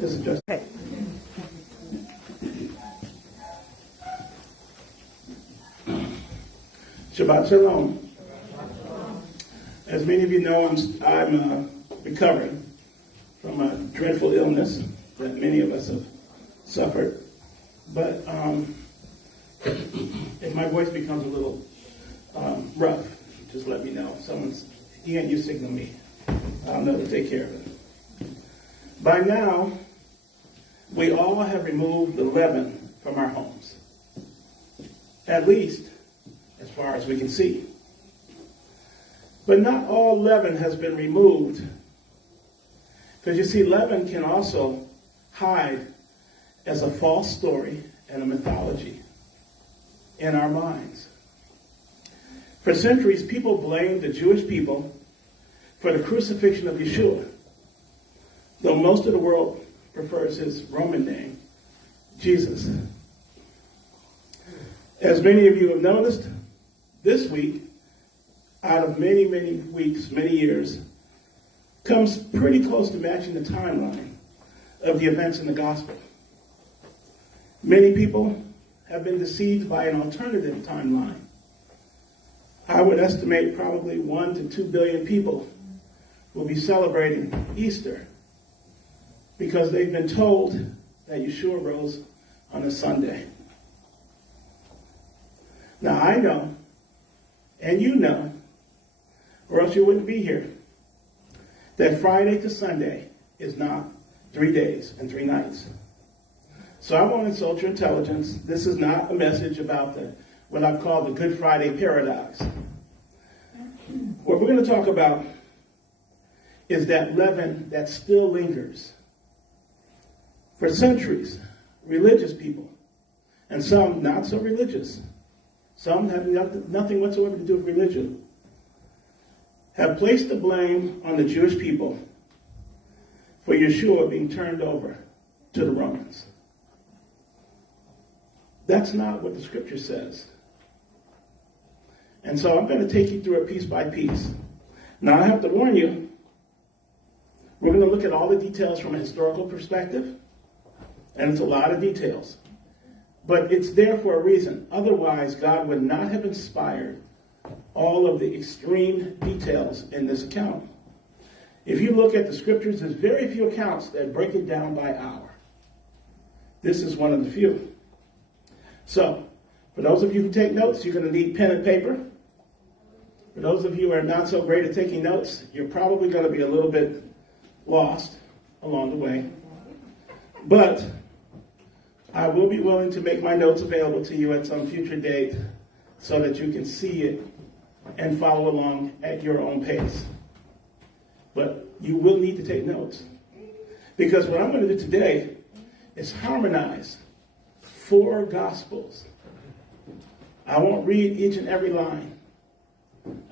This is just... Okay. Shabbat Shalom. As many of you know, I'm recovering from a dreadful illness that many of us have suffered. But if my voice becomes a little rough, just let me know. You signal me. I'll know to take care of it. By now, we all have removed the leaven from our homes. At least, as far as we can see. But not all leaven has been removed. Because you see, leaven can also hide as a false story and a mythology in our minds. For centuries, people blamed the Jewish people for the crucifixion of Yeshua, though most of the world prefers his Roman name, Jesus. As many of you have noticed, this week, out of many, many weeks, many years, comes pretty close to matching the timeline of the events in the gospel. Many people have been deceived by an alternative timeline. I would estimate probably 1 to 2 billion people will be celebrating Easter because they've been told that Yeshua rose on a Sunday. Now I know, and you know, or else you wouldn't be here, that Friday to Sunday is not 3 days and 3 nights. So I won't insult your intelligence. This is not a message about what I've called the Good Friday paradox. What we're going to talk about is that leaven that still lingers. For centuries, religious people, and some not so religious, some have nothing whatsoever to do with religion, have placed the blame on the Jewish people for Yeshua being turned over to the Romans. That's not what the scripture says. And so I'm going to take you through it piece by piece. Now I have to warn you, we're going to look at all the details from a historical perspective, and it's a lot of details. But it's there for a reason. Otherwise, God would not have inspired all of the extreme details in this account. If you look at the scriptures, there's very few accounts that break it down by hour. This is one of the few. So, for those of you who take notes, you're going to need pen and paper. For those of you who are not so great at taking notes, you're probably going to be a little bit lost along the way. But I will be willing to make my notes available to you at some future date so that you can see it and follow along at your own pace. But you will need to take notes. Because what I'm going to do today is harmonize 4 Gospels. I won't read each and every line.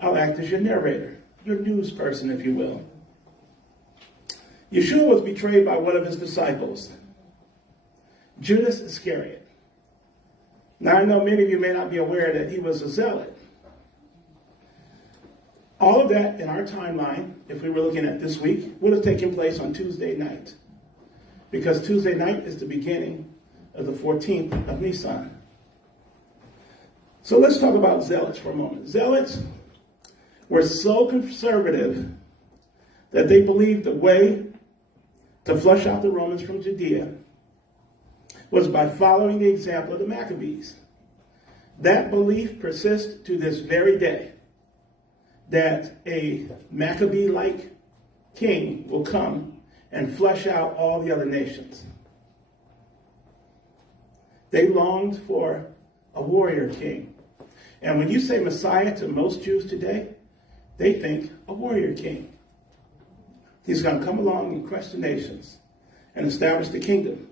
I'll act as your narrator, your news person, if you will. Yeshua was betrayed by one of his disciples, Judas Iscariot. Now, I know many of you may not be aware that he was a zealot. All of that in our timeline, if we were looking at this week, would have taken place on Tuesday night. Because Tuesday night is the beginning of the 14th of Nisan. So let's talk about zealots for a moment. Zealots were so conservative that they believed the way to flush out the Romans from Judea was by following the example of the Maccabees. That belief persists to this very day, that a Maccabee-like king will come and flush out all the other nations. They longed for a warrior king. And when you say Messiah to most Jews today, they think a warrior king. He's going to come along and crush the nations and establish the kingdom.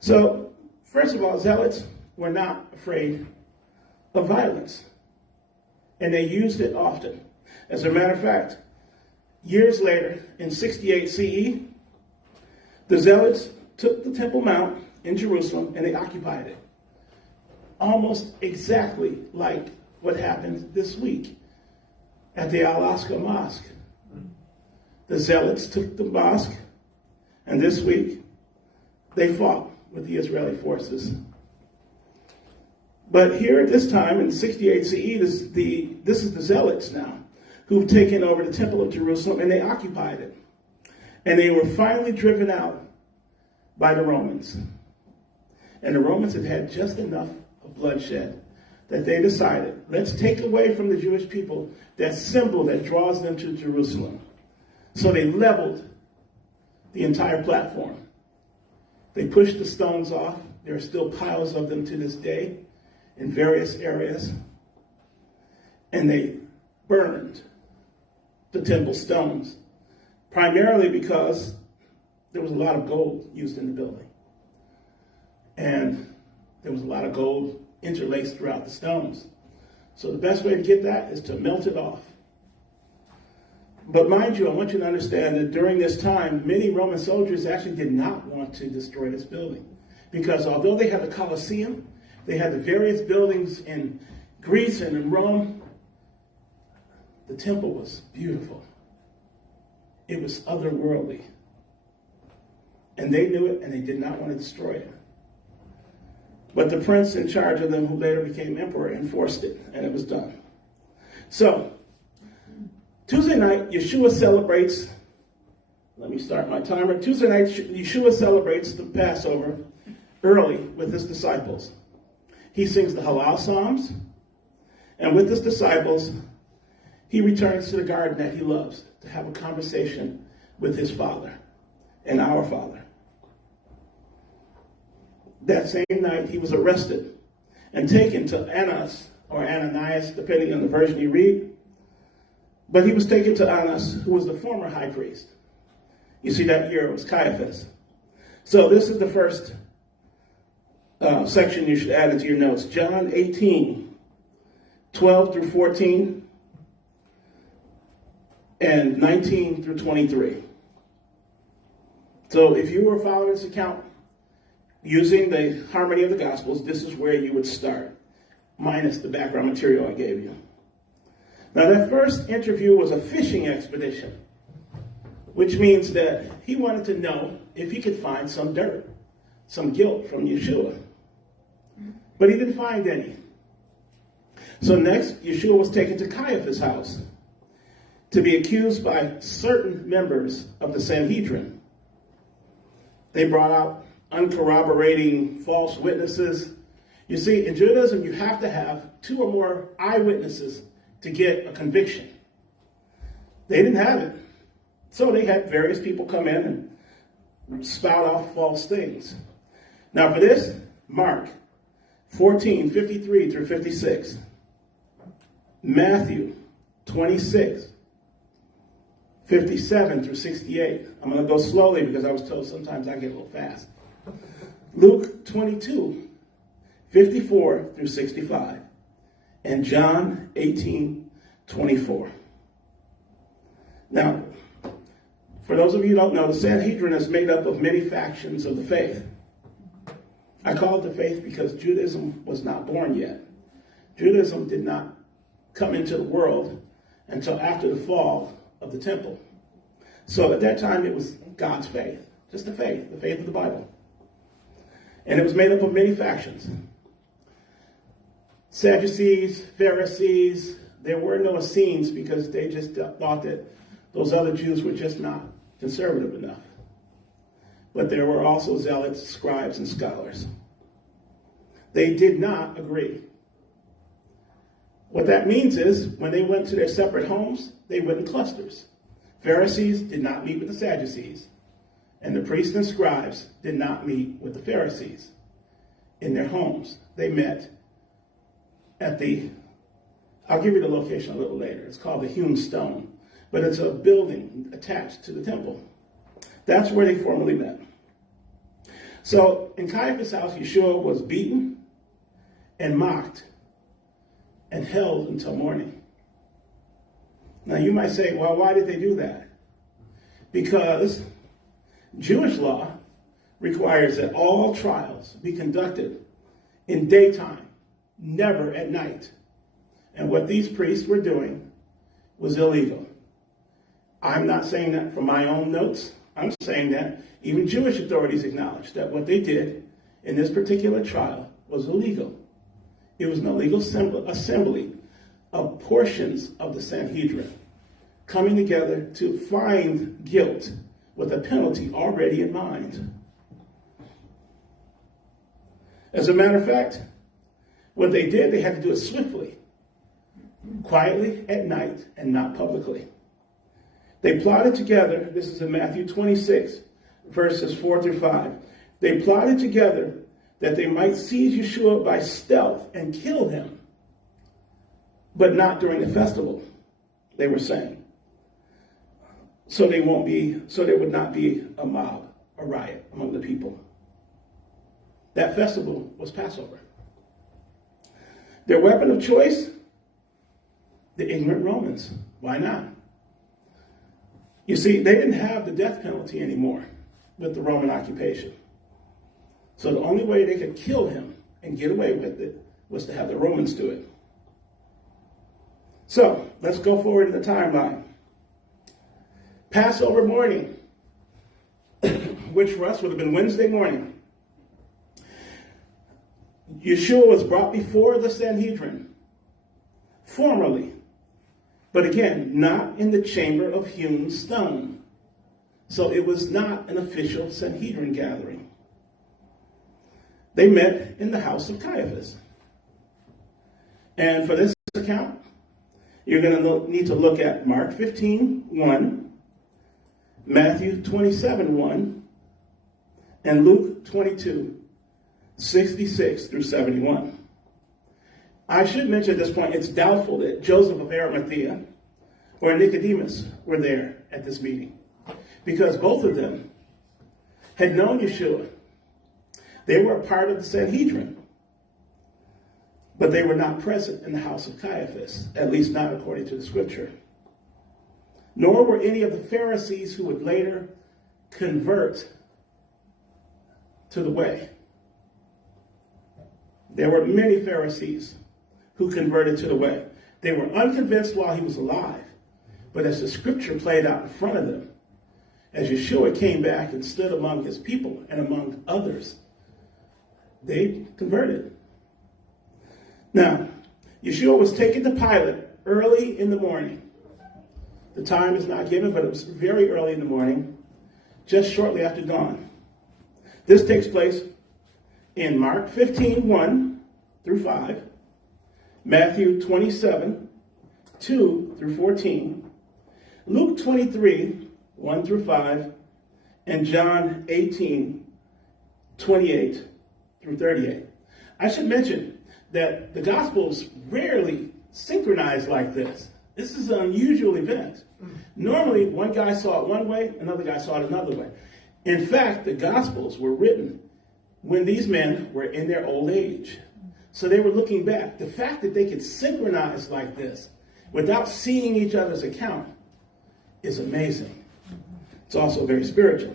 So, first of all, zealots were not afraid of violence. And they used it often. As a matter of fact, years later, in 68 CE, the zealots took the Temple Mount in Jerusalem and they occupied it. Almost exactly like what happened this week at the Al-Aqsa Mosque. The zealots took the mosque and And this week, they fought with the Israeli forces. But here at this time, in 68 CE, this is the Zealots now, who've taken over the Temple of Jerusalem, and they occupied it. And they were finally driven out by the Romans. And the Romans had had just enough of bloodshed that they decided, let's take away from the Jewish people that symbol that draws them to Jerusalem. So they leveled the entire platform. They pushed the stones off. There are still piles of them to this day in various areas. And they burned the temple stones, primarily because there was a lot of gold used in the building. And there was a lot of gold interlaced throughout the stones. So the best way to get that is to melt it off. But mind you, I want you to understand that during this time, many Roman soldiers actually did not want to destroy this building. Because although they had the Colosseum, they had the various buildings in Greece and in Rome, the temple was beautiful. It was otherworldly. And they knew it, and they did not want to destroy it. But the prince in charge of them, who later became emperor, enforced it, and it was done. So, Tuesday night, Yeshua celebrates, let me start my timer. Tuesday night, Yeshua celebrates the Passover early with his disciples. He sings the Hallel Psalms, and with his disciples, he returns to the garden that he loves to have a conversation with his Father and our Father. That same night, he was arrested and taken to Annas, or Ananias, depending on the version you read. But he was taken to Annas, who was the former high priest. You see, that year it was Caiaphas. So this is the first section you should add into your notes. John 18, 12 through 14, and 19 through 23. So if you were following this account using the harmony of the Gospels, this is where you would start, minus the background material I gave you. Now, that first interview was a fishing expedition, which means that he wanted to know if he could find some dirt, some guilt from Yeshua. But he didn't find any. So next, Yeshua was taken to Caiaphas' house to be accused by certain members of the Sanhedrin. They brought out uncorroborating false witnesses. You see, in Judaism, you have to have 2 or more eyewitnesses to get a conviction. They didn't have it. So they had various people come in and spout off false things. Now for this, Mark 14, 53 through 56. Matthew 26, 57 through 68. I'm going to go slowly because I was told sometimes I get a little fast. Luke 22, 54 through 65. And John 18, 24. Now, for those of you who don't know, the Sanhedrin is made up of many factions of the faith. I call it the faith because Judaism was not born yet. Judaism did not come into the world until after the fall of the temple. So at that time, it was God's faith, just the faith of the Bible. And it was made up of many factions. Sadducees, Pharisees, there were no Essenes because they just thought that those other Jews were just not conservative enough. But there were also zealots, scribes, and scholars. They did not agree. What that means is when they went to their separate homes, they went in clusters. Pharisees did not meet with the Sadducees, and the priests and scribes did not meet with the Pharisees in their homes. They met at I'll give you the location a little later. It's called the Hewn Stone, but it's a building attached to the temple. That's where they formally met. So in Caiaphas' house, Yeshua was beaten and mocked and held until morning. Now you might say, well, why did they do that? Because Jewish law requires that all trials be conducted in daytime, never at night. And what these priests were doing was illegal. I'm not saying that from my own notes. I'm saying that even Jewish authorities acknowledge that what they did in this particular trial was illegal. It was an illegal assembly of portions of the Sanhedrin coming together to find guilt with a penalty already in mind. As a matter of fact, what they did, they had to do it swiftly, quietly at night, and not publicly. They plotted together, this is in Matthew 26, verses 4 through 5. They plotted together that they might seize Yeshua by stealth and kill him, but not during the festival, they were saying. So there would not be a mob, a riot among the people. That festival was Passover. Their weapon of choice? The ignorant Romans. Why not? You see, they didn't have the death penalty anymore with the Roman occupation. So the only way they could kill him and get away with it was to have the Romans do it. So let's go forward in the timeline. Passover morning, which for us would have been Wednesday morning, Yeshua was brought before the Sanhedrin, formally, but again, not in the chamber of hewn stone. So it was not an official Sanhedrin gathering. They met in the house of Caiaphas. And for this account, you're going to need to look at Mark 15:1, Matthew 27:1, and Luke 22:66 through 71. I should mention at this point, it's doubtful that Joseph of Arimathea or Nicodemus were there at this meeting, because both of them had known Yeshua. They were a part of the Sanhedrin, but they were not present in the house of Caiaphas, at least not according to the scripture. Nor were any of the Pharisees who would later convert to the way. There were many Pharisees who converted to the way. They were unconvinced while he was alive, but as the scripture played out in front of them, as Yeshua came back and stood among his people and among others, they converted. Now, Yeshua was taken to Pilate early in the morning. The time is not given, but it was very early in the morning, just shortly after dawn. This takes place in Mark 15:1 through 5, Matthew 27:2 through 14, Luke 23:1 through 5, and John 18:28 through 38. I should mention that the Gospels rarely synchronize like this. This is an unusual event. Normally, one guy saw it one way, another guy saw it another way. In fact, the Gospels were written when these men were in their old age. So they were looking back. The fact that they could synchronize like this without seeing each other's account is amazing. It's also very spiritual.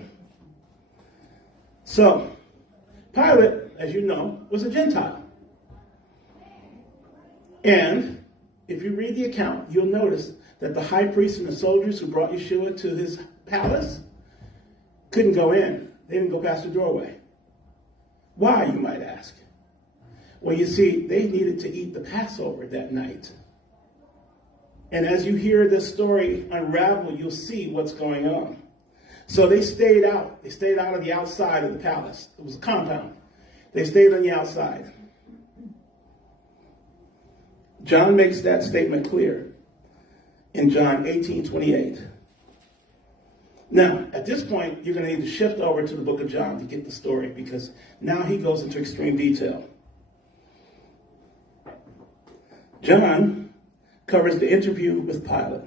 So, Pilate, as you know, was a Gentile. And if you read the account, you'll notice that the high priest and the soldiers who brought Yeshua to his palace couldn't go in. They didn't go past the doorway. Why, you might ask? Well, you see, they needed to eat the Passover that night. And as you hear this story unravel, you'll see what's going on. So they stayed out. They stayed out of the outside of the palace. It was a compound. They stayed on the outside. John makes that statement clear in John 18:28. Now, at this point, you're going to need to shift over to the book of John to get the story, because now he goes into extreme detail. John covers the interview with Pilate.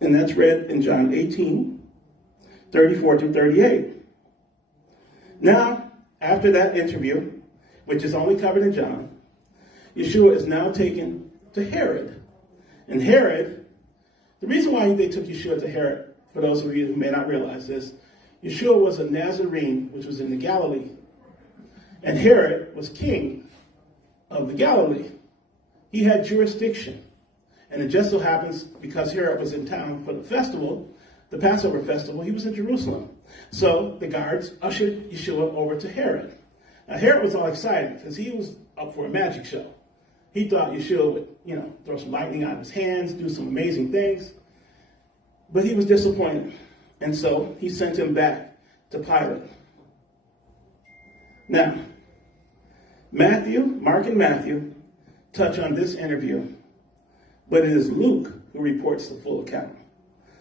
And that's read in John 18:34 through 38. Now, after that interview, which is only covered in John, Yeshua is now taken to Herod. And Herod, the reason why they took Yeshua to Herod, for those of you who may not realize this, Yeshua was a Nazarene, which was in the Galilee. And Herod was king of the Galilee. He had jurisdiction. And it just so happens, because Herod was in town for the festival, the Passover festival, he was in Jerusalem. So the guards ushered Yeshua over to Herod. Now Herod was all excited because he was up for a magic show. He thought Yeshua would, throw some lightning out of his hands, do some amazing things. But he was disappointed. And so he sent him back to Pilate. Now, Mark and Matthew touch on this interview, but it is Luke who reports the full account.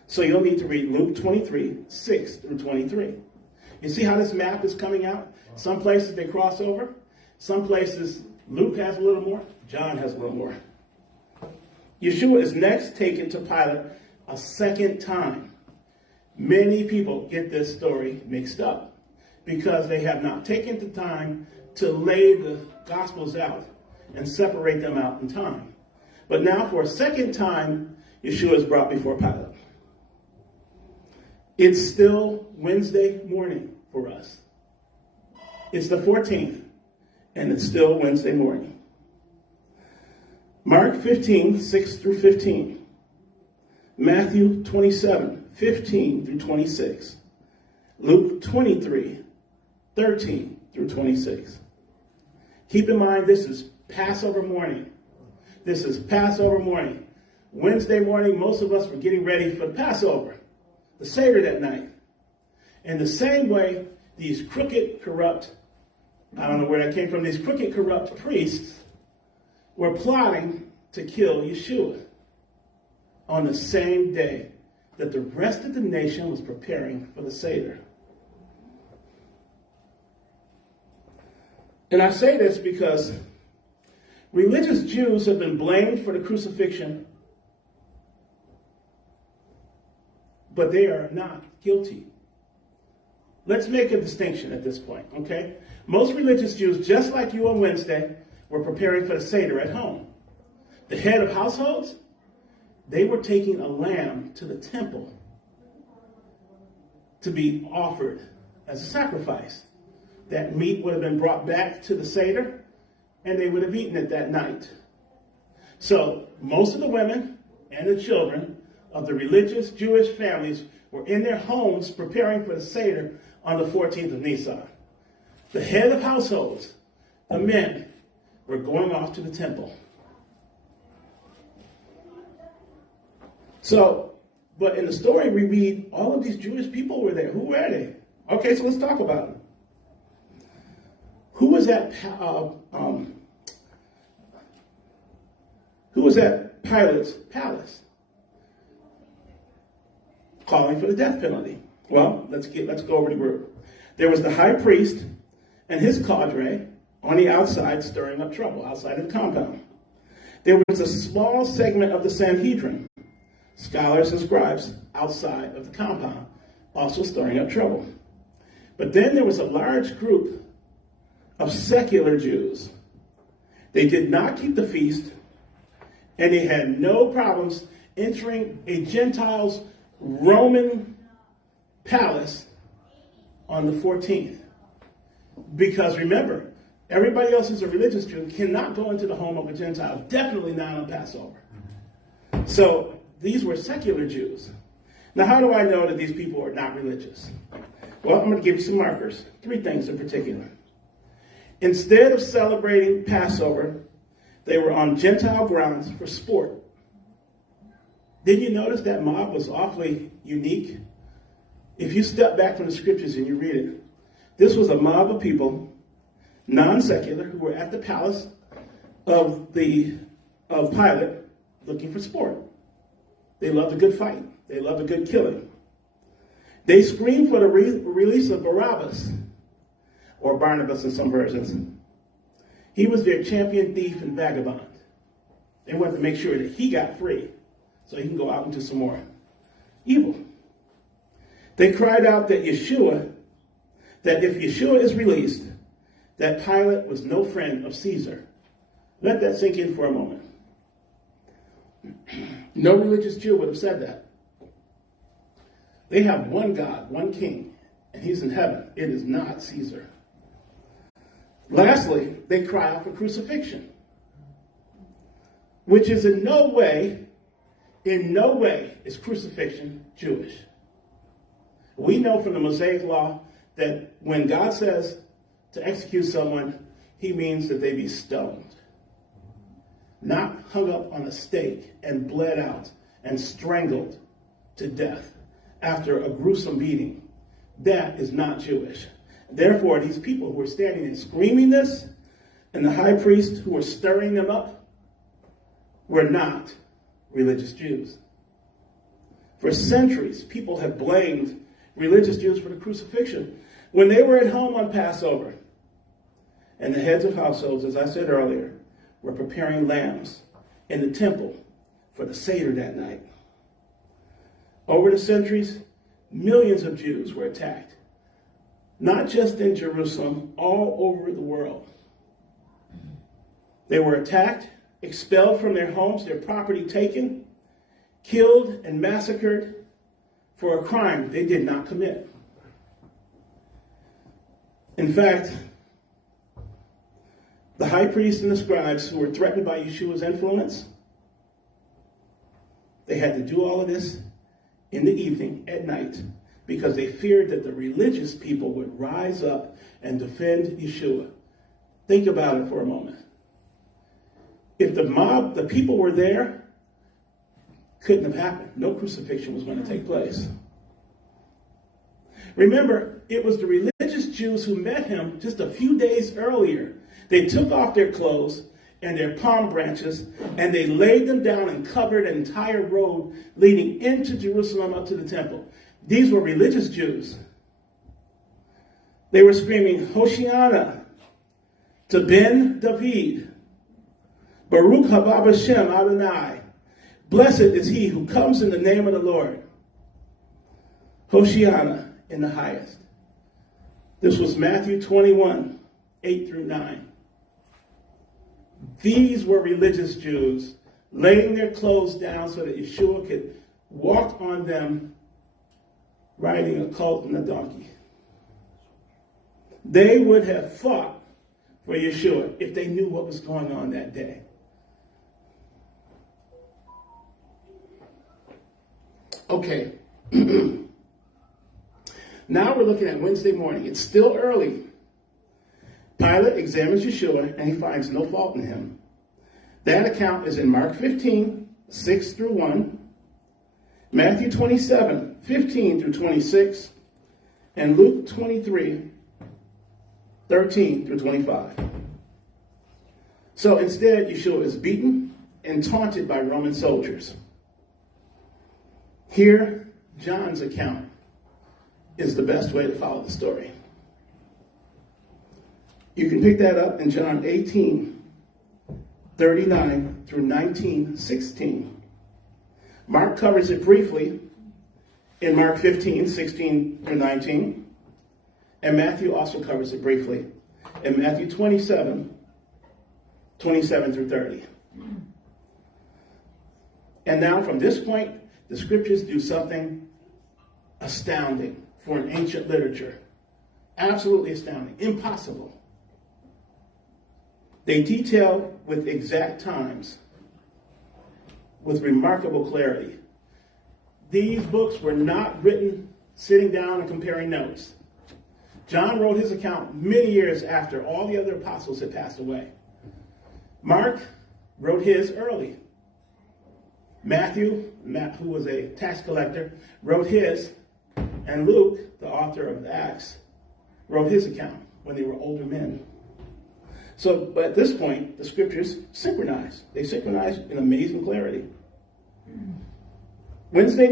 So you'll need to read Luke 23, 6 through 23. You see how this map is coming out? Some places they cross over. Some places Luke has a little more. John has a little more. Yeshua is next taken to Pilate a second time. Many people get this story mixed up because they have not taken the time to lay the Gospels out and separate them out in time. But now for a second time, Yeshua is brought before Pilate. It's still Wednesday morning for us. It's the 14th, and it's still Wednesday morning. Mark 15, 6 through 15. Matthew 27, 15 through 26. Luke 23, 13 through 26. Keep in mind, this is Passover morning. This is Passover morning. Wednesday morning, most of us were getting ready for the Passover, the Seder that night. In the same way, these crooked, corrupt, I don't know where that came from, these crooked, corrupt priests were plotting to kill Yeshua on the same day that the rest of the nation was preparing for the Seder. And I say this because religious Jews have been blamed for the crucifixion, but they are not guilty. Let's make a distinction at this point, okay? Most religious Jews, just like you on Wednesday, were preparing for the Seder at home. The head of households, they were taking a lamb to the temple to be offered as a sacrifice. That meat would have been brought back to the Seder, and they would have eaten it that night. So most of the women and the children of the religious Jewish families were in their homes preparing for the Seder on the 14th of Nisan. The head of households, the men, were going off to the temple. So, but in the story we read, all of these Jewish people were there. Who were they? Okay, so let's talk about them. Who was at Pilate's palace calling for the death penalty? Well, let's go over the group. There was the high priest and his cadre on the outside stirring up trouble, outside of the compound. There was a small segment of the Sanhedrin, scholars and scribes, outside of the compound, also stirring up trouble. But then there was a large group of secular Jews. They did not keep the feast, and they had no problems entering a Gentile's Roman palace on the 14th. Because remember, everybody else who's a religious Jew cannot go into the home of a Gentile, definitely not on Passover. So these were secular Jews. Now, how do I know that these people are not religious? Well, I'm going to give you some markers, 3 things in particular. Instead of celebrating Passover, they were on Gentile grounds for sport. Did you notice that mob was awfully unique? If you step back from the scriptures and you read it, this was a mob of people, non-secular, who were at the palace of Pilate looking for sport. They loved a good fight. They loved a good killing. They screamed for the release of Barabbas, or Barnabas in some versions. He was their champion thief and vagabond. They wanted to make sure that he got free so he can go out and do some more evil. They cried out that if Yeshua is released, that Pilate was no friend of Caesar. Let that sink in for a moment. No religious Jew would have said that. They have one God, one king, and he's in heaven. It is not Caesar. Lastly, they cry out for crucifixion, which is in no way is crucifixion Jewish. We know from the Mosaic law that when God says to execute someone, he means that they be stoned, not hung up on a stake and bled out and strangled to death after a gruesome beating. That is not Jewish. Therefore, these people who were standing and screaming this, and the high priest who were stirring them up, were not religious Jews. For centuries, people have blamed religious Jews for the crucifixion. When they were at home on Passover, and the heads of households, as I said earlier, were preparing lambs in the temple for the Seder that night. Over the centuries, millions of Jews were attacked, not just in Jerusalem, all over the world. They were attacked, expelled from their homes, their property taken, killed and massacred for a crime they did not commit. In fact, the high priests and the scribes who were threatened by Yeshua's influence, they had to do all of this in the evening, at night, because they feared that the religious people would rise up and defend Yeshua. Think about it for a moment. If the mob, the people were there, couldn't have happened. No crucifixion was going to take place. Remember, it was the religious Jews who met him just a few days earlier. They took off their clothes and their palm branches, and they laid them down and covered an entire road leading into Jerusalem up to the temple. These were religious Jews. They were screaming, Hoshiana, to Ben David, Baruch haba b'shem Adonai. Blessed is he who comes in the name of the Lord. Hoshiana in the highest. This was Matthew 21, 8 through 9. These were religious Jews laying their clothes down so that Yeshua could walk on them riding a colt and a donkey. They would have fought for Yeshua if they knew what was going on that day. Okay. Now we're looking at Wednesday morning. It's still early. Pilate examines Yeshua and he finds no fault in him. That account is in Mark 15, 6 through 1, Matthew 27, 15 through 26, and Luke 23, 13 through 25. So instead, Yeshua is beaten and taunted by Roman soldiers. Here, John's account is the best way to follow the story. You can pick that up in John 18, 39 through 19, 16. Mark covers it briefly in Mark 15, 16 through 19. And Matthew also covers it briefly in Matthew 27, 27 through 30. And now from this point, the scriptures do something astounding for an ancient literature. Absolutely astounding. Impossible. They detail with exact times, with remarkable clarity. These books were not written sitting down and comparing notes. John wrote his account many years after all the other apostles had passed away. Mark wrote his early. Matthew, who was a tax collector, wrote his, and Luke, the author of Acts, wrote his account when they were older men. So, but at this point, the scriptures synchronize. They synchronize in amazing clarity. Wednesday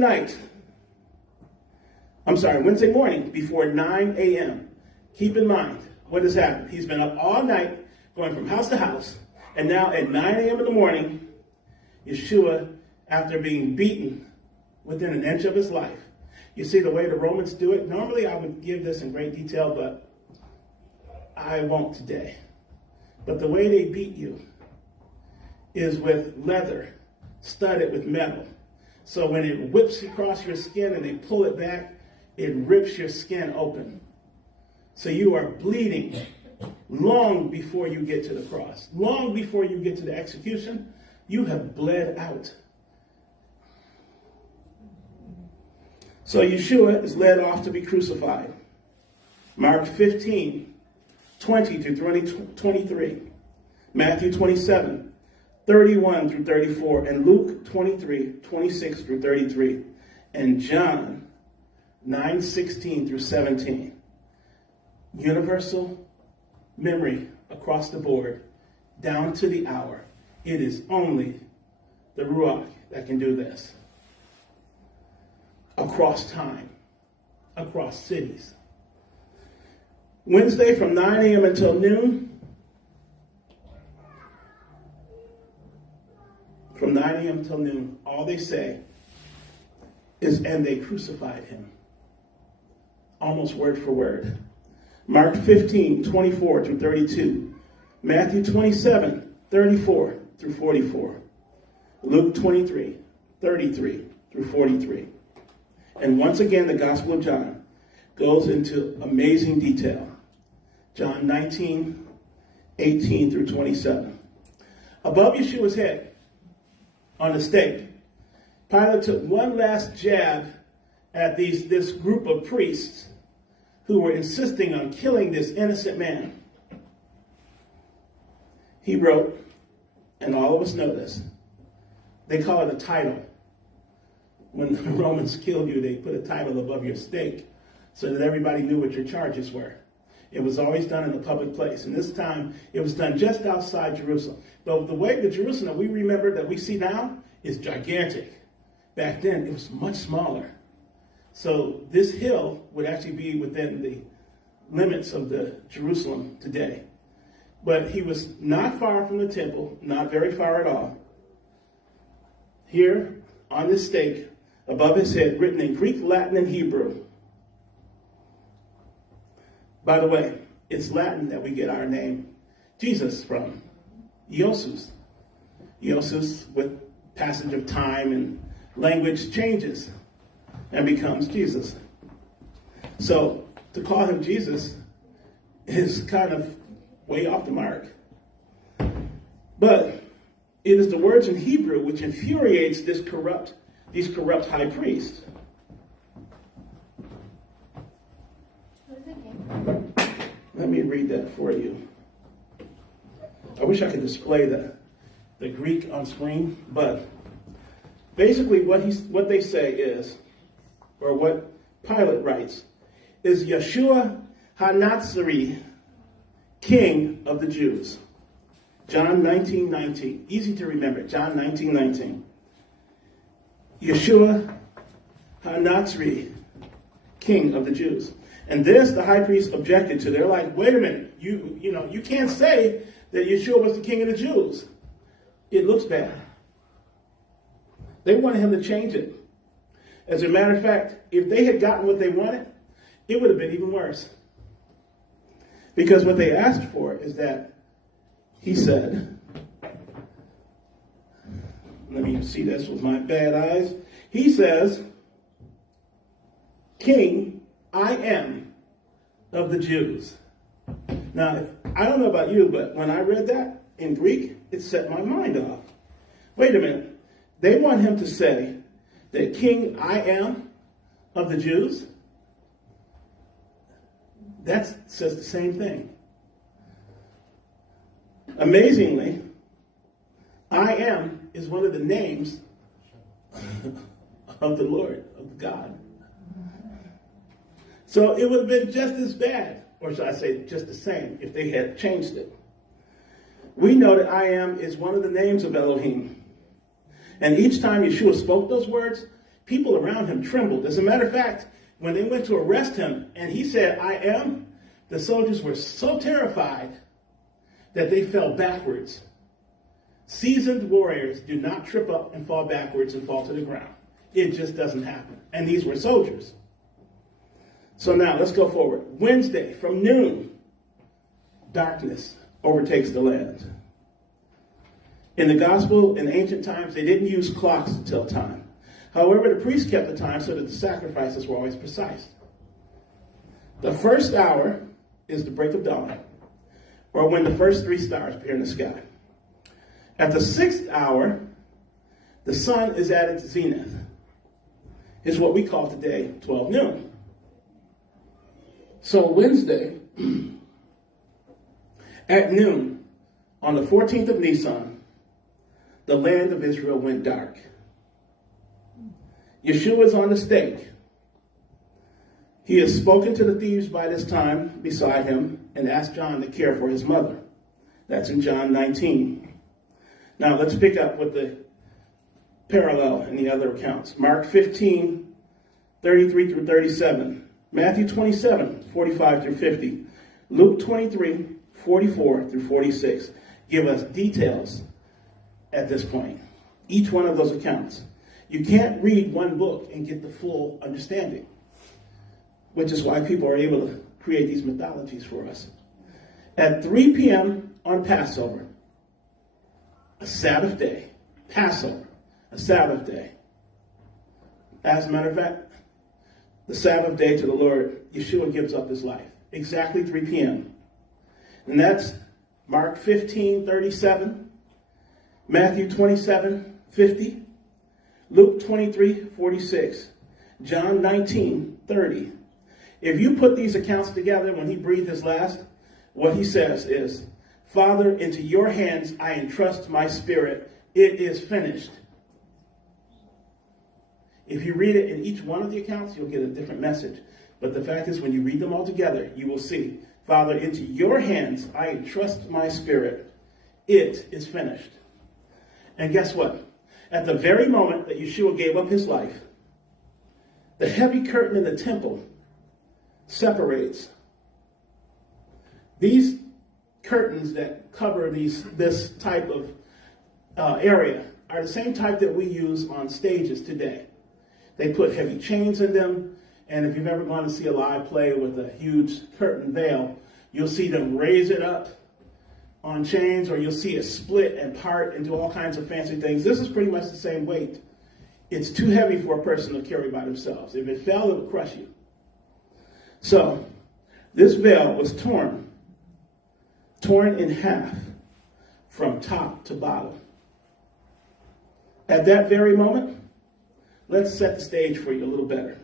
morning before 9 a.m. Keep in mind what has happened. He's been up all night going from house to house. And now at 9 a.m. in the morning, Yeshua, after being beaten within an inch of his life. You see the way the Romans do it? Normally I would give this in great detail, but I won't today. But the way they beat you is with leather studded with metal. So when it whips across your skin and they pull it back, it rips your skin open. So you are bleeding long before you get to the cross. Long before you get to the execution, you have bled out. So Yeshua is led off to be crucified. Mark 15, 20 through 23. Matthew 27, 31 through 34. And Luke 23, 26 through 33. And John 9, 16 through 17. Universal memory across the board, down to the hour. It is only the Ruach that can do this. Across time, across cities. Wednesday from 9 a.m. until noon. From 9 a.m. till noon, all they say is, and they crucified him. Almost word for word. Mark 15, 24 through 32. Matthew 27, 34 through 44. Luke 23, 33 through 43. And once again, the Gospel of John goes into amazing detail. John 19, 18 through 27. Above Yeshua's head, on the stake, Pilate took one last jab at this group of priests who were insisting on killing this innocent man. He wrote, and all of us know this, they call it a title. When the Romans killed you, they put a title above your stake so that everybody knew what your charges were. It was always done in a public place. And this time, it was done just outside Jerusalem. But the way the Jerusalem that we remember, that we see now, is gigantic. Back then, it was much smaller. So this hill would actually be within the limits of the Jerusalem today. But he was not far from the temple, not very far at all. Here, on this stake, above his head, written in Greek, Latin, and Hebrew. By the way, it's Latin that we get our name Jesus from. Iosus. Iosus, with passage of time and language, changes and becomes Jesus. So to call him Jesus is kind of way off the mark. But it is the words in Hebrew which infuriates these corrupt high priests. Let me read that for you. I wish I could display the Greek on screen, but basically what they say is, or what Pilate writes, is Yeshua Ha-Nazarene, King of the Jews. John 19:19. Easy to remember. John 19:19. Yeshua Ha-Nazarene, King of the Jews. And this the high priest objected to. They're like, wait a minute, you can't say that Yeshua was the king of the Jews. It looks bad. They wanted him to change it. As a matter of fact, if they had gotten what they wanted, it would have been even worse. Because what they asked for is that he said, let me see this with my bad eyes. He says, King, I am of the Jews. Now, I don't know about you, but when I read that in Greek, it set my mind off. Wait a minute. They want him to say that King, I am of the Jews? That says the same thing. Amazingly, I am is one of the names of the Lord, of God. So it would have been just as bad, or should I say just the same, if they had changed it. We know that I am is one of the names of Elohim. And each time Yeshua spoke those words, people around him trembled. As a matter of fact, when they went to arrest him and he said, I am, the soldiers were so terrified that they fell backwards. Seasoned warriors do not trip up and fall backwards and fall to the ground. It just doesn't happen. And these were soldiers. So now let's go forward. Wednesday from noon, darkness overtakes the land. In the gospel, in ancient times, they didn't use clocks to tell time. However, the priests kept the time so that the sacrifices were always precise. The first hour is the break of dawn, or when the first 3 stars appear in the sky. At the 6th hour, the sun is at its zenith. is what we call today 12 noon. So Wednesday at noon on the 14th of Nisan, the land of Israel went dark. Yeshua is on the stake. He has spoken to the thieves by this time beside him and asked John to care for his mother. That's in John 19. Now let's pick up with the parallel in the other accounts. Mark 15, 33 through 37. Matthew 27, 45 through 50. Luke 23, 44 through 46. Give us details at this point. Each one of those accounts. You can't read one book and get the full understanding, which is why people are able to create these mythologies for us. At 3 p.m. on Passover, a Sabbath day, Passover, a Sabbath day. As a matter of fact, the Sabbath day to the Lord, Yeshua gives up his life. Exactly 3 p.m. And that's Mark 15, 37, Matthew 27, 50, Luke 23, 46, John 19, 30. If you put these accounts together when he breathed his last, what he says is, Father, into your hands I entrust my spirit. It is finished. If you read it in each one of the accounts, you'll get a different message. But the fact is, when you read them all together, you will see, Father, into your hands I entrust my spirit. It is finished. And guess what? At the very moment that Yeshua gave up his life, the heavy curtain in the temple separates. These curtains that cover this type of area are the same type that we use on stages today. They put heavy chains in them, and if you've ever gone to see a live play with a huge curtain veil, you'll see them raise it up on chains, or you'll see it split and part and do all kinds of fancy things. This is pretty much the same weight. It's too heavy for a person to carry by themselves. If it fell, it would crush you. So, this veil was torn in half from top to bottom. At that very moment, let's set the stage for you a little better.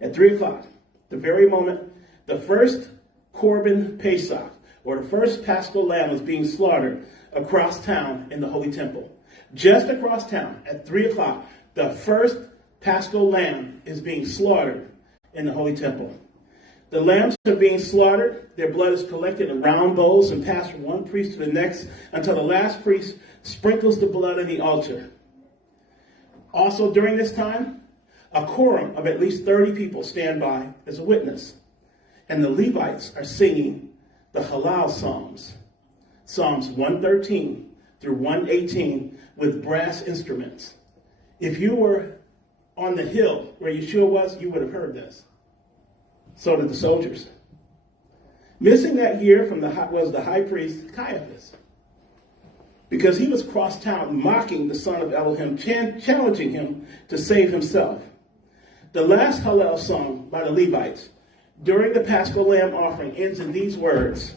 At 3 o'clock, the very moment, the first Korban Pesach, or the first Paschal lamb, was being slaughtered across town in the Holy Temple. Just across town, at 3 o'clock, the first Paschal lamb is being slaughtered in the Holy Temple. The lambs are being slaughtered. Their blood is collected in round bowls and passed from one priest to the next until the last priest sprinkles the blood on the altar. Also during this time, a quorum of at least 30 people stand by as a witness. And the Levites are singing the Halal Psalms, Psalms 113 through 118 with brass instruments. If you were on the hill where Yeshua was, you would have heard this. So did the soldiers. Missing that year was the high priest Caiaphas, because he was cross town mocking the son of Elohim, challenging him to save himself. The last Hallel song by the Levites during the Paschal Lamb offering ends in these words: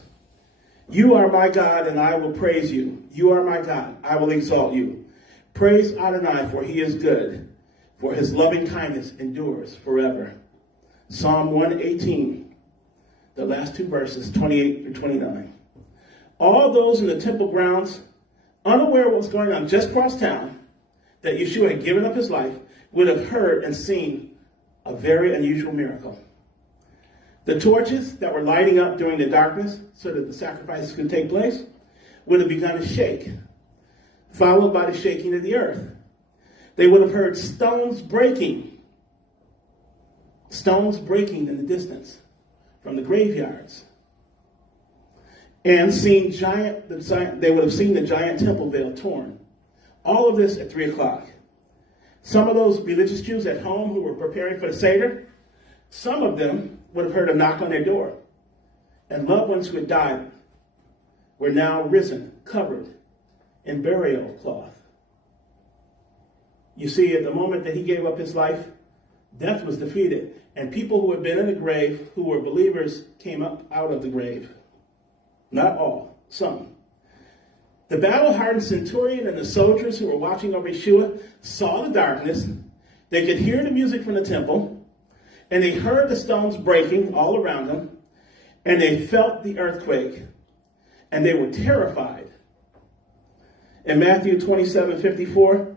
You are my God, and I will praise you. You are my God, I will exalt you. Praise Adonai, for he is good, for his loving kindness endures forever. Psalm 118, the last two verses, 28 through 29. All those in the temple grounds, unaware of what was going on just across town, that Yeshua had given up his life, would have heard and seen a very unusual miracle. The torches that were lighting up during the darkness so that the sacrifices could take place would have begun to shake, followed by the shaking of the earth. They would have heard stones breaking in the distance from the graveyards, and they would have seen the giant temple veil torn. All of this at 3 o'clock. Some of those religious Jews at home who were preparing for the Seder, some of them would have heard a knock on their door, and loved ones who had died were now risen, covered in burial cloth. You see, at the moment that he gave up his life, death was defeated, and people who had been in the grave, who were believers, came up out of the grave. Not all, some. The battle-hardened centurion and the soldiers who were watching over Yeshua saw the darkness, They could hear the music from the temple, and they heard the stones breaking all around them, and they felt the earthquake, and they were terrified. In Matthew 27:54,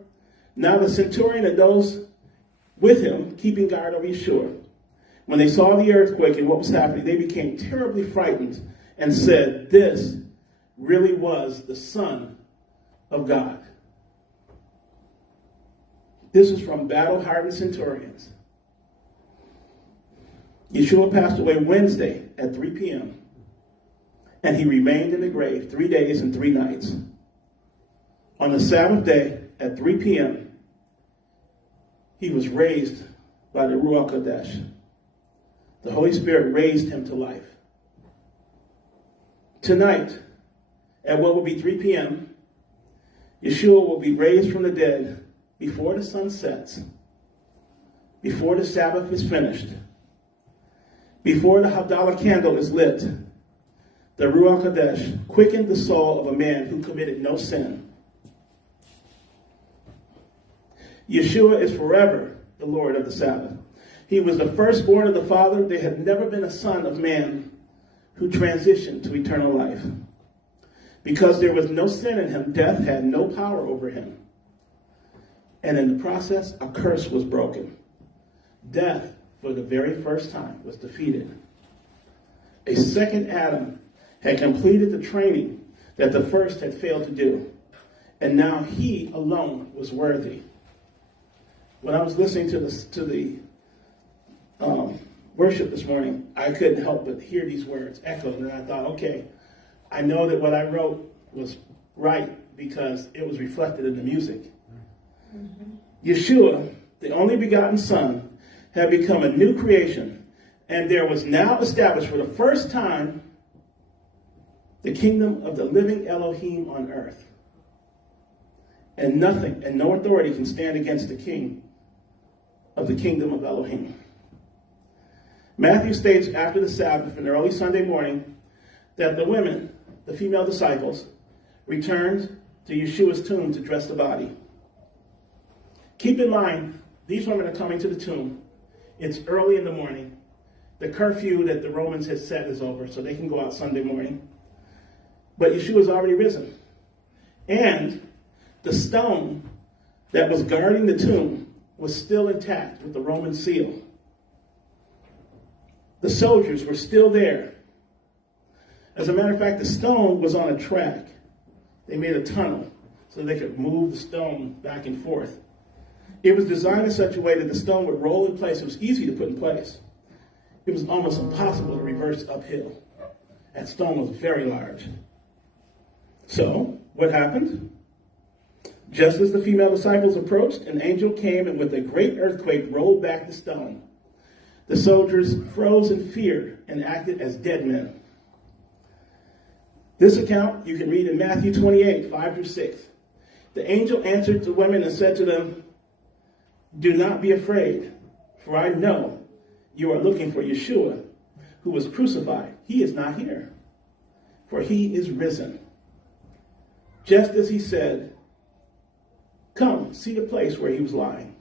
now the centurion and those with him keeping guard over Yeshua, when they saw the earthquake and what was happening, they became terribly frightened and said, this really was the Son of God. This is from battle-hardened centurions. Yeshua passed away Wednesday at 3 p.m. and he remained in the grave 3 days and 3 nights. On the Sabbath day at 3 p.m., he was raised by the Ruach Kodesh. The Holy Spirit raised him to life. Tonight, at what will be 3 p.m., Yeshua will be raised from the dead before the sun sets, before the Sabbath is finished, before the Havdalah candle is lit. The Ruach Kodesh quickened the soul of a man who committed no sin. Yeshua is forever the Lord of the Sabbath. He was the firstborn of the Father. There had never been a son of man who transitioned to eternal life. Because there was no sin in him, death had no power over him. And in the process, a curse was broken. Death, for the very first time, was defeated. A second Adam had completed the training that the first had failed to do. And now he alone was worthy. When I was listening to the worship this morning, I couldn't help but hear these words echoed. And I thought, okay, I know that what I wrote was right because it was reflected in the music. Mm-hmm. Yeshua, the only begotten Son, had become a new creation. And there was now established for the first time the kingdom of the living Elohim on earth. And nothing and no authority can stand against the king of the kingdom of Elohim. Matthew states after the Sabbath in early Sunday morning that the women, the female disciples, returned to Yeshua's tomb to dress the body. Keep in mind, these women are coming to the tomb. It's early in the morning. The curfew that the Romans had set is over, so they can go out Sunday morning. But Yeshua's already risen. And the stone that was guarding the tomb was still intact with the Roman seal. The soldiers were still there. As a matter of fact, the stone was on a track. They made a tunnel so they could move the stone back and forth. It was designed in such a way that the stone would roll in place. It was easy to put in place. It was almost impossible to reverse uphill. That stone was very large. So, what happened? Just as the female disciples approached, an angel came and with a great earthquake rolled back the stone. The soldiers froze in fear and acted as dead men. This account you can read in Matthew 28, 5-6. The angel answered the women and said to them, "Do not be afraid, for I know you are looking for Yeshua, who was crucified. He is not here, for he is risen. Just as he said, come, see the place where he was lying."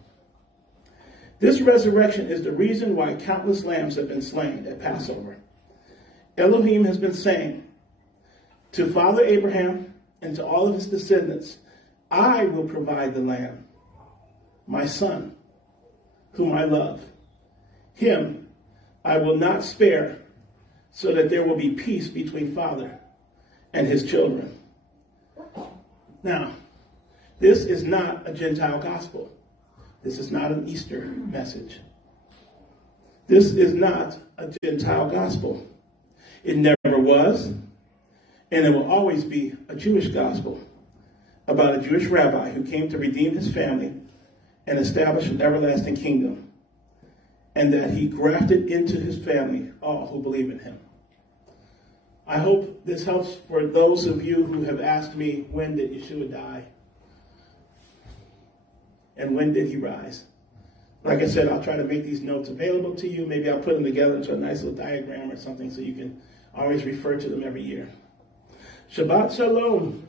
This resurrection is the reason why countless lambs have been slain at Passover. Elohim has been saying to Father Abraham and to all of his descendants, I will provide the lamb, my son, whom I love. Him I will not spare, so that there will be peace between Father and his children. Now, this is not a Gentile gospel. This is not an Easter message. This is not a Gentile gospel. It never was, and it will always be a Jewish gospel about a Jewish rabbi who came to redeem his family and establish an everlasting kingdom, and that he grafted into his family all who believe in him. I hope this helps for those of you who have asked me, when did Yeshua die? And when did he rise? Like I said, I'll try to make these notes available to you. Maybe I'll put them together into a nice little diagram or something so you can always refer to them every year. Shabbat Shalom.